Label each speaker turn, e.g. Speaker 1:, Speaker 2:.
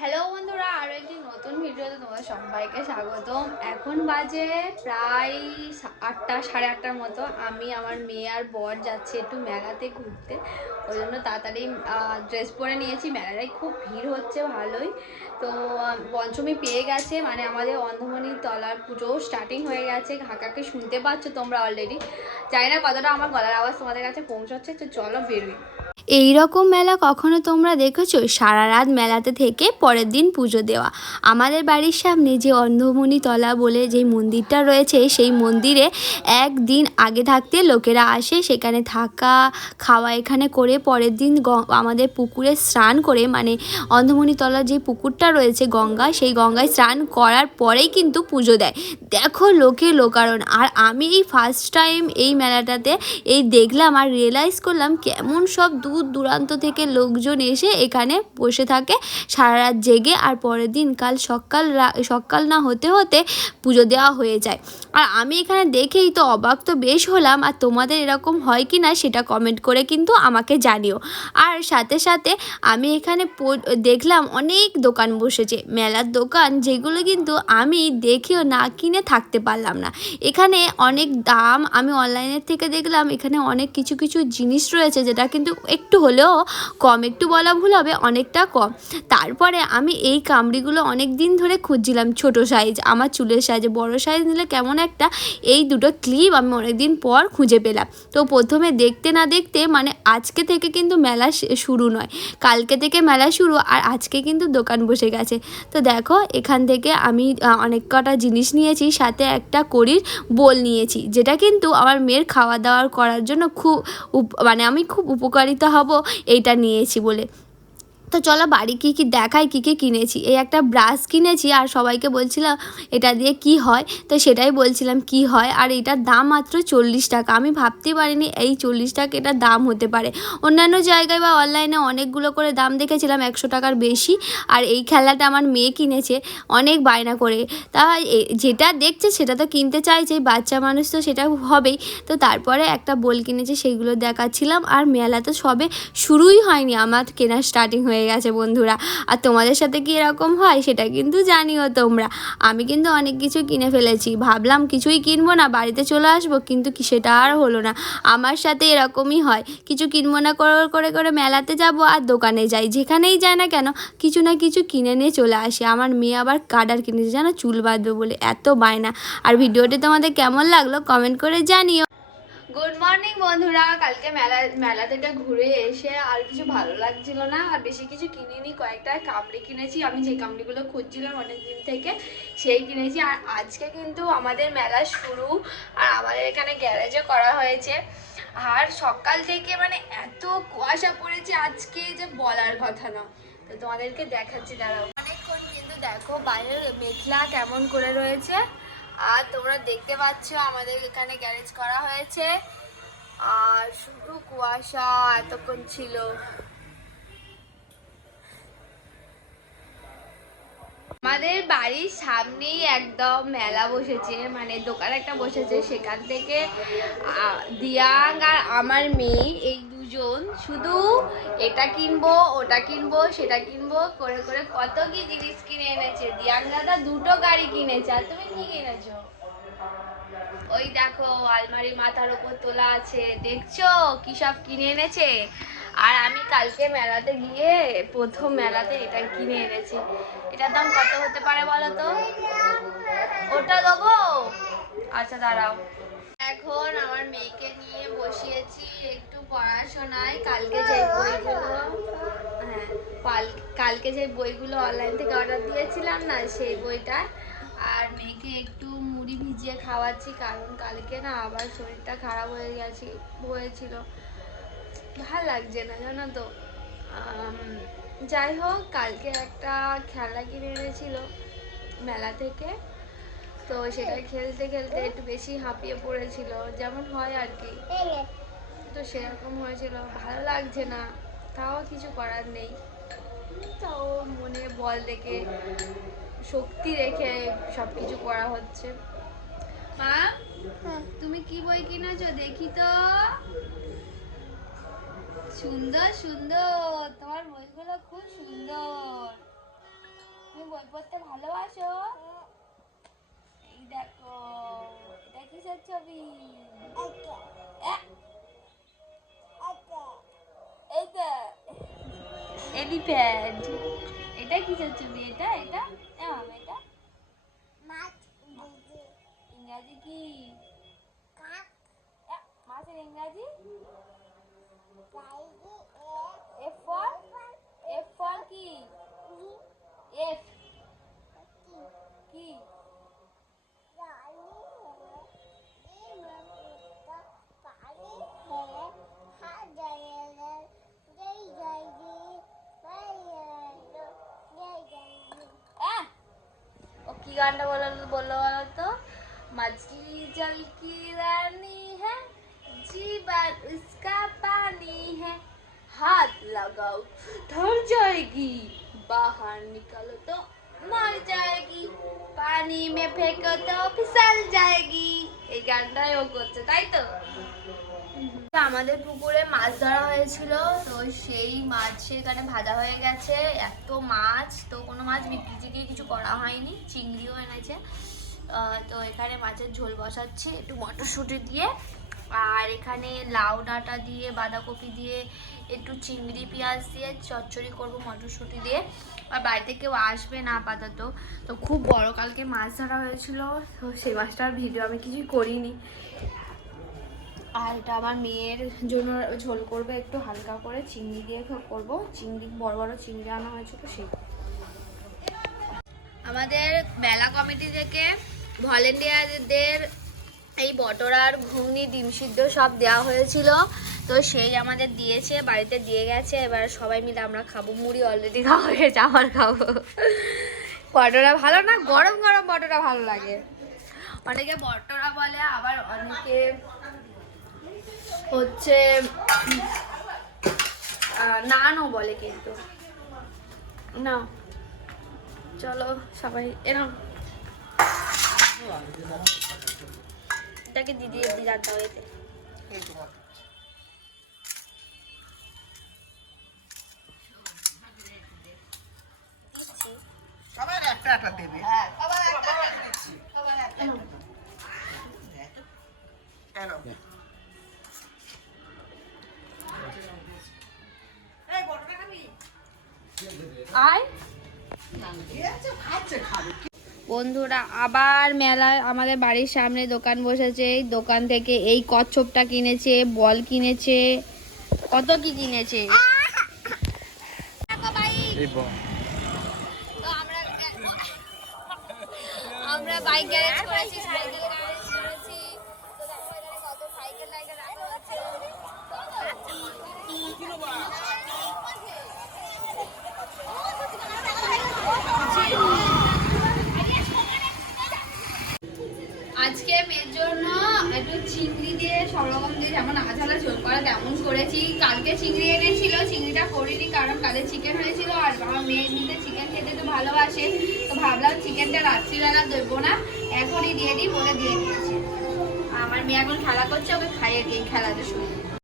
Speaker 1: Hello বন্ধুরা আরও একটি নতুন ভিডিওতে তোমাদের সবাইকে স্বাগতম। এখন বাজে প্রায় আটটা, সাড়ে আটটার মতো। আমি আমার মেয়ে আর বর যাচ্ছি একটু মেলাতে ঘুরতে। ওই জন্য তাড়াতাড়ি ড্রেস পরে নিয়েছি। মেলাটায় খুব ভিড় হচ্ছে, ভালোই। তো পঞ্চমী পেয়ে গেছে। মানে আমাদের অন্ধমণির তলার পুজো স্টার্টিং হয়ে গেছে। কাকাকে শুনতে পাচ্ছ তোমরা অলরেডি জানি না কতটা আমার গলার আওয়াজ তোমাদের কাছে পৌঁছাচ্ছে, তো চলো বেরোই।
Speaker 2: এই রকম মেলা কখনো তোমরা দেখেছ? সারা রাত মেলাতে থেকে পরের দিন পুজো দেওয়া। আমাদের বাড়ির সামনে যে অন্ধমণি তলা বলে যে মন্দিরটা রয়েছে, সেই মন্দিরে একদিন আগে থাকতে লোকেরা আসে, সেখানে থাকা, খাওয়া এখানে করে পরের দিন আমাদের পুকুরে স্নান করে মানে অন্ধমণি তলার যে পুকুরটা রয়েছে গঙ্গা, সেই গঙ্গায় স্নান করার পরেই কিন্তু পুজো দেয়। দেখো লোকে লোকারণ। আর আমি এই ফার্স্ট টাইম এই মেলাটাতে এই দেখলাম আর রিয়েলাইজ করলাম কেমন সব দূর দূরান্ত থেকে লোকজন এসে এখানে বসে থাকে। সারা রাত জেগে আর পরের দিন কাল সকাল সকাল না হতে হতে পুজো দেওয়া হয়ে যায়। আর আমি এখানে দেখেই তো অবাক তো বেশ হলাম, আর তোমাদের এরকম হয় কি না সেটা কমেন্ট করে কিন্তু আমাকে জানিও। আর সাথে সাথে আমি এখানে দেখলাম অনেক দোকান বসেছে, মেলার দোকান যেগুলো কিন্তু আমি দেখেও না কিনে থাকতে পারলাম না। এখানে অনেক দাম, আমি অনলাইনের থেকে দেখলাম এখানে অনেক কিছু কিছু জিনিস রয়েছে যেটা কিন্তু একটু হলেও কম, একটু বলা ভুল হবে, অনেকটা কম। তারপরে আমি এই কামড়িগুলো অনেক দিন ধরে খুঁজছিলাম ছোট সাইজ আমার চুলের সাইজে বড় সাইজ নিলে কেমন একটা এই দুটো ক্লিপ আমি অনেক দিন পর খুঁজে পেলাম। তো প্রথমে দেখতে না দেখতে মানে আজকে থেকে কিন্তু মেলা শুরু নয়, কালকে থেকে মেলা শুরু আর আজকে কিন্তু দোকান বসে গেছে। তো দেখো, এখান থেকে আমি অনেক কটা জিনিস নিয়েছি, সাথে একটা করির বোল নিয়েছি, যেটা কিন্তু আমার মেয়ের খাওয়া দাওয়ার করার জন্য খুব মানে আমি খুব উপকারিতা হব এইটা নিয়েছি বলে। তো চলো বাড়ি কী কী দেখাই, কী কী কিনেছি। এই একটা ব্রাশ কিনেছি আর সবাইকে বলছিলাম এটা দিয়ে কি হয়, তো সেটাই বলছিলাম কি হয়। আর এটার দাম মাত্র চল্লিশ টাকা। আমি ভাবতে পারিনি এই চল্লিশ টাকা এটার দাম হতে পারে। অন্যান্য জায়গায় বা অনলাইনে অনেকগুলো করে দাম দেখেছিলাম, একশো টাকার বেশি। আর এই খেলাটা আমার মেয়ে কিনেছে, অনেক বায়না করে। তা যেটা দেখছে সেটা তো কিনতে চাইছে, বাচ্চা মানুষ তো সেটা হবেই। তো তারপরে একটা বল কিনেছে, সেইগুলো দেখাচ্ছিলাম। আর মেলা তো সবে শুরুই হয়নি, আমার কেনা স্টার্টিং হয়ে গেছে বন্ধুরা। আর তোমাদের সাথে কি এরকম হয় সেটা কিন্তু জানিও তোমরা। আমি কিন্তু অনেক কিছু কিনে ফেলেছি। ভাবলাম কিছুই কিনবো না, বাড়িতে চলে আসব, কিন্তু কি সেটা আর হলো না। আমার সাথে এরকমই হয়। কিছু কিনবো না করে করে মেলাতে যাব আর দোকানে যাই। যেখানেই যায় না কেন, কিছু না কিছু কিনে নিয়ে চলে আসি। আমার মেয়ে আবার কাডার কিনেছে, জানো? চুল বাঁধবে বলে। এত বায়না। আর ভিডিওটি তোমাদের কেমন লাগল কমেন্ট করে জানিও।
Speaker 1: গুড মর্নিং বন্ধুরা। কালকে মেলা মেলা থেকে ঘুরে এসে আর কিছু ভালো লাগছিল না। আর বেশি কিছু কিনিনি, কয়েকটা কামড়ি কিনেছি। আমি যে কামড়িগুলো খুঁজছিলাম অনেক দিন থেকে, সেই কিনেছি। আর আজকে কিন্তু আমাদের মেলা শুরু আর আমাদের এখানে গ্যারেজে করা হয়েছে। আর সকাল থেকে মানে এত কুয়াশা পড়েছে আজকে যে বলার কথা না। তো তোমাদেরকে দেখাচ্ছি, দাঁড়াও। অনেকক্ষণ কিন্তু দেখো বাইরের মেঘলা কেমন করে রয়েছে। আর তোমরা দেখতে পাচ্ছ আমাদের এখানে গ্যারেজ করা হয়েছে। আর শুধু কুয়াশা এতক্ষণ ছিল। আমাদের বাড়ির সামনেই একদম মেলা বসেছে মানে দোকান একটা বসেছে। সেখান থেকে দিয়াং আর আমার মেয়ে এই দুজন, শুধু এটা কিনবো, ওটা কিনবো, সেটা কিনবো, করে করে কত কি জিনিস কিনে এনেছে। দিয়াং দাদা দুটো গাড়ি কিনেছে, আর তুমি কি কিনেছো? ওই দেখো, আলমারি মাথার উপর তোলা আছে। দেখছ কি সব কিনে এনেছে? আর আমি কালকে মেলাতে গিয়ে প্রথম মেলাতে এটা কিনে এনেছি। এটার দাম কত হতে পারে বলো তো? ওটা দেবো। আচ্ছা দাঁড়াও। এখন আমার মেয়েকে নিয়ে বসিয়েছি একটু পড়াশোনায়। কালকে যে বইগুলো হ্যাঁ কালকে যে বইগুলো অনলাইন থেকে অর্ডার দিয়েছিলাম না, সেই বইটা আর মেয়েকে একটু মুড়ি ভিজিয়ে খাওয়াচ্ছি, কারণ কালকে না আবার শরীরটা খারাপ হয়ে গেছে, হয়েছিল। ভালো লাগছে না, জানো তো? যাই হোক, কালকে একটা খেলা কিনে এনেছিল মেলা থেকে। তো সেটা খেলতে খেলতে একটু বেশি হাঁপিয়ে পড়েছিল। যেমন হয় আর কি। তো সেরকম হয়েছিল। ভালো লাগছে না। তাও কিছু করার নেই। তাও মনে বল রেখে শক্তি রেখে সব কিছু করা হচ্ছে। মা তুমি কি বই কিনেছো? দেখি তো। সুন্দর সুন্দর। তোমার বইগুলো খুব সুন্দর। তুমি বই পড়তে ভালোবাসো? দেখো এটা কিসের ছবি? এইটা এলিফ্যান্ট। এটা কিসের ছবি? এটা এটা? আম, এটা? ইংরাজি। কি? মাছের ইংরাজি? ও কি গানটা বলো বললো বলো তো मछली जल की रानी है जीवन उसका पानी है हाथ लगाओ डर जाएगी बाहर निकालो तो मर जाएगी पानी में फेंको तो फिसल जाएगी এই গানটাই ও করছে তাই তো আমাদের পুকুরে মাছ ধরা হয়েছিল, তো সেই মাছ সেখানে ভাজা হয়ে গেছে। এত মাছ, তো কোনো মাছ বিক্রি টিক্রি কিছু করা হয়নি, চিংড়িও এনেছে। তো এখানে মাছের ঝোল বসাচ্ছি, একটু মটরশুঁটি দিয়ে। আর এখানে লাউ ডাঁটা দিয়ে, বাঁধাকপি দিয়ে, একটু চিংড়ি পেঁয়াজ দিয়ে, চচ্চড়ি করব মটরশুঁটি দিয়ে। আর বাড়িতে কেউ আসবে না আপাতত। তো খুব বড় কালকে মাছ ধরা হয়েছিল, তো সেই মাছটার ভিডিও আমি কিছুই করিনি। আর এটা আমার মেয়ের জন্য ঝোল করবে একটু হালকা করে চিংড়ি দিয়ে করব। চিংড়ি, বড় বড় চিংড়ি আনা হয়েছিল সেই। আমাদের মেলা কমিটি থেকে ভলেন্টিয়ারদের এই বটরার ঘুগনি, ডিম সিদ্ধ সব দেওয়া হয়েছিল। তো সেই আমাদের দিয়েছে, বাড়িতে দিয়ে গেছে। এবার সবাই মিলে আমরা খাব। মুড়ি অলরেডি খাওয়া হয়ে গেছে, আবার খাব। বটরা ভালো না? গরম গরম বটরা ভালো লাগে। অনেকে বটরা বলে, আবার অনেকে হচ্ছে নানও বলে কিন্তু। না চলো সবাই এরম এটাকে দিদি দিদার দাও এতে
Speaker 3: সবার একটা একটা দেবে। কেন?
Speaker 1: বন্ধুরা আবার মেলায় আমাদের বাড়ির সামনে দোকান বসেছে। এই দোকান থেকে এই কচ্ছপটা কিনেছে বল কিনেছে। কত কি কিনেছে? আমরা আমরা বাইক গ্যারেজ করেছি যেমন আঝালা ঝোল করা তেমন করেছি। কালকে চিংড়ি এনেছিল, চিংড়িটা করিনি কারণ কালকে চিকেন হয়েছিল আর বাবা মেয়ে নিতে চিকেন খেতে তো ভালোবাসে। তো ভাবলাম চিকেনটা রাত্রিবেলা দেবো না, এখনই দিয়ে দিই, বলে দিয়ে দিয়েছি। আমার মেয়ে এখন খেলা করছে, ওকে খাইয়ে দিই খেলাতে শুনে